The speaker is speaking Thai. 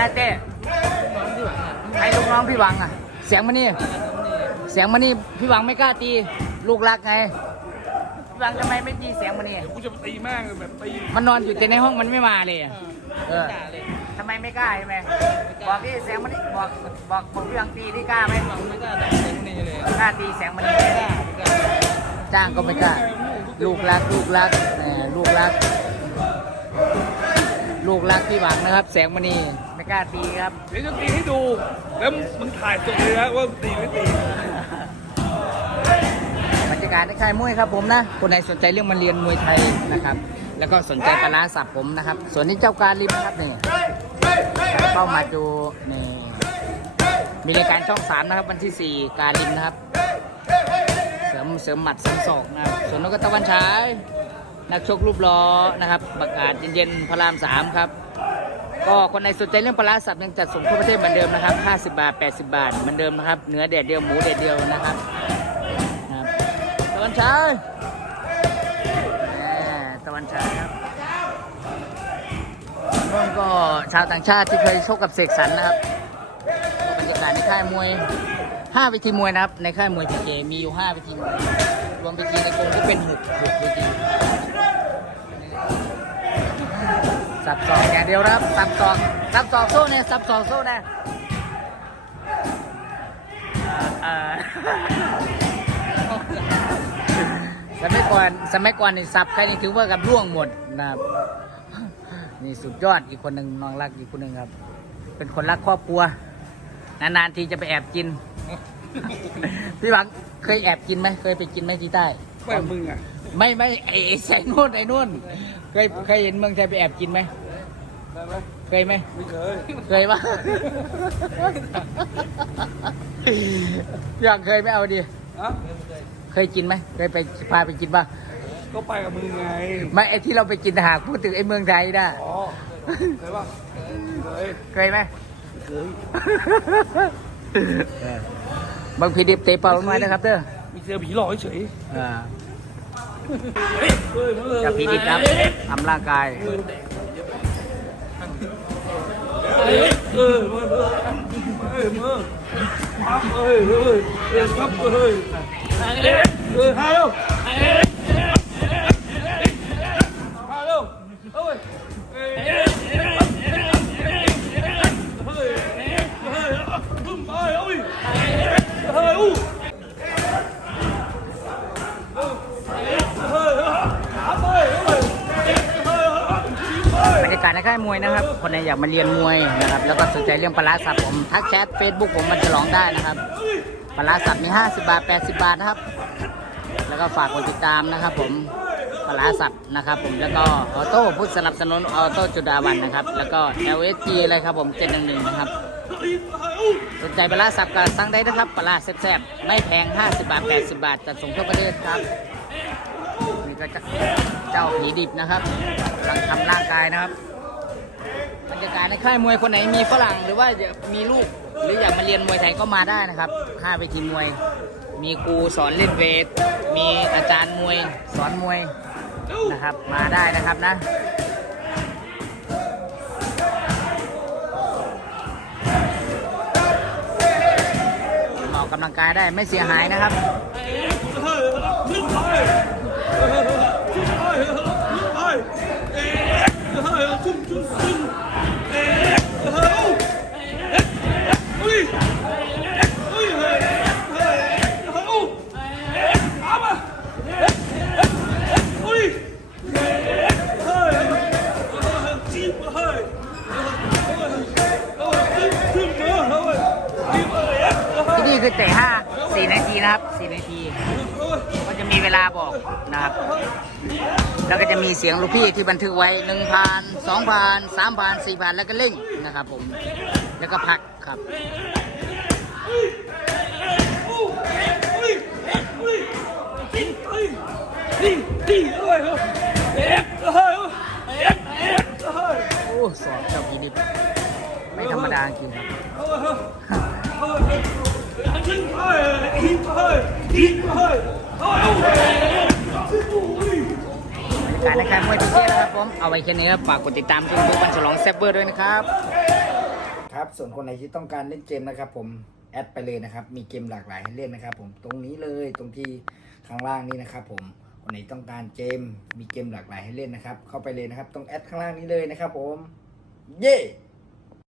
นะเต้ใครลูกน้องพี่หวังอะ เสียงมานี่เสียงมานี่พี่หวังไม่กล้าตี ลูกรักไงพี่หวังทำไมไม่ตีเสียงมานี่กูจะตีแม่งแบบตีมันนอนอยู่แต่ในห้องมันไม่มาเลยอะเออทำไมไม่กล้าใช่ไหมบอกพี่เสียงมันนี่บอกบอกบอกพี่หวังตีที่กล้าไหมไม่กล้าแต่เต็มนี่เลยกล้าตีเสียงมันนี่ไหมจ้างก็ไม่กล้าลูกรักลูกรักแหมลูกรัก ลูกรักพี่หวังนะครับ แสงมณีไม่กล้าตีครับเดี๋ยวจะตีให้ดู แล้วมึงถ่ายส่งเลยนะว่าตีไม่ตีบรรยากาศในค่ายมวยครับผมนะคนไหนสนใจเรื่องมาเรียนมวยไทยนะครับ แล้วก็สนใจปลาร้าสับผมนะครับ ส่วนนี้เจ้าการลิมครับนี่เข้ามาดูนี่มีรายการช่องสามนะครับ วันที่สี่การลิมนะครับ เสริมเสริมหมัดเสริมศอกนะครับส่วนนกตะวันฉาย นักชกรูปล้อนะครับประกาศเย็นๆพระรามสามครับ ก็คนไหนสนใจเรื่องปลาสับยังจัดส่งทั่วประเทศเหมือนเดิมนะครับ 50 บาท 80 บาทเหมือนเดิมนะครับเนื้อเด็ดเดียวหมูเด็ดเดียวนะครับตะวันฉายตะวันฉายครับร่วมก็ชาวต่างชาติที่เคยชกกับเสกสรรนะครับก็บรรยากาศในค่ายมวย 5เวทีมวยนะครับ ในค่ายมวยพีเจมีอยู่5เวทีมวยรวมเวทีในกรมก็เป็น6 6เวทีสับสอกอย่างเดียวนะครับสับสอกสับสอกโซ่เนี่ยสับสอกโซ่เนี่ยเอ่อสมัยก่อนสมัยก่อนนี่สับใครนี่ถือว่ากับร่วงหมดนะครับนี่สุดยอดอีกคนหนึ่งน้องรักอีกคนหนึ่งครับ เป็นคนรักครอบครัวนานๆทีจะไปแอบกิน พี่หวังเคยแอบกินไหมเคยไปกินไหมที่ใต้ ไม่มึงอะไม่ไม่ไอ้ไอ้ใส่นู่นไอ้นู่นเคยเคยเห็นเมืองไทยไปแอบกินไหมได้ไหมเคยไหมไม่เคยเคยปะอยากเคยไม่เอาดิอะเคยกินไหมเคยไปพาไปกินป่ะก็ไปกับมึงไงไม่ไอ้ที่เราไปกินหากพูดถึงไอ้เมืองไทยนะอ๋อเคยป่ะเคยเคยไหมเคย บางพีดิบเตะเป่าลงมานะครับเด้อมีเจอผีหลอกเฉยอ่าเฮ้ยเฮ้ยมาเลยจะพีดิบครับทำร่างกายเฮ้ยเออมาเลยเฮ้ยมาปั๊บเฮ้ยเฮ้ยเฮ้ยปั๊บเฮ้ยเฮ้ยฮาโลฮาโบรรยากาศในค่ายมวยนะครับ คนไหนอยากมาเรียนมวยนะครับ แล้วก็สนใจเรื่องปลาสับผมทักแชทเฟซบุ๊กผมมันจะลองได้นะครับปลาสับมี 50 บาท 80 บาทนะครับ แล้วก็ฝากกดติดตามนะครับ ผมปลาสับนะครับ ผมแล้วก็ออโต้ผู้สนับสนุนออโต้จุดาวันนะครับ แล้วก็ LSG อะไรครับผม711นะครับสนใจปลาสับก็สั่งได้นะครับปลาร้าแซ่บๆไม่แพง 50 บาท 80 บาทจัดส่งทั่วประเทศครับนี่ก็จะ เจ้าผีดิบนะครับกำลังทำร่างกายนะครับบรรยากาศในค่ายมวยคนไหนมีฝรั่งหรือว่ามีลูกหรืออยากมาเรียนมวยไทยก็มาได้นะครับห้าเวทีมวย มีครูสอนเล่นเวท มีอาจารย์มวยสอนมวยนะครับ มาได้นะครับนะออกกำลังกายได้ไม่เสียหายนะครับ นี่คือเตะห้าสี่นาทีนะครับสี่นาที มีเวลาบอกนะครับ แล้วก็จะมีเสียงลูกพี่ที่บันทึกไว้หนึ่งพันสองพันสามพันสี่พันแล้วก็เร่งนะครับผม แล้วก็พักครับโอ้สอบเจ้าพีดิบไม่ธรรมดาจริงครับ บรรยากาศในค่ายมวยทีเจนะครับผมเอาไว้แค่นี้ครับฝากกดติดตามช่องทุกวันฉลองแซบเบอร์ด้วยนะครับ ครับส่วนคนไหนที่ต้องการเล่นเกมนะครับ ผมแอดไปเลยนะครับ มีเกมหลากหลายให้เล่นนะครับ ผมตรงนี้เลยตรงที่ข้างล่างนี้นะครับ ผมคนไหนต้องการเกมมีเกมหลากหลายให้เล่นนะครับ เข้าไปเลยนะครับ ตรงแอดข้างล่างนี้เลยนะครับ ผม เย้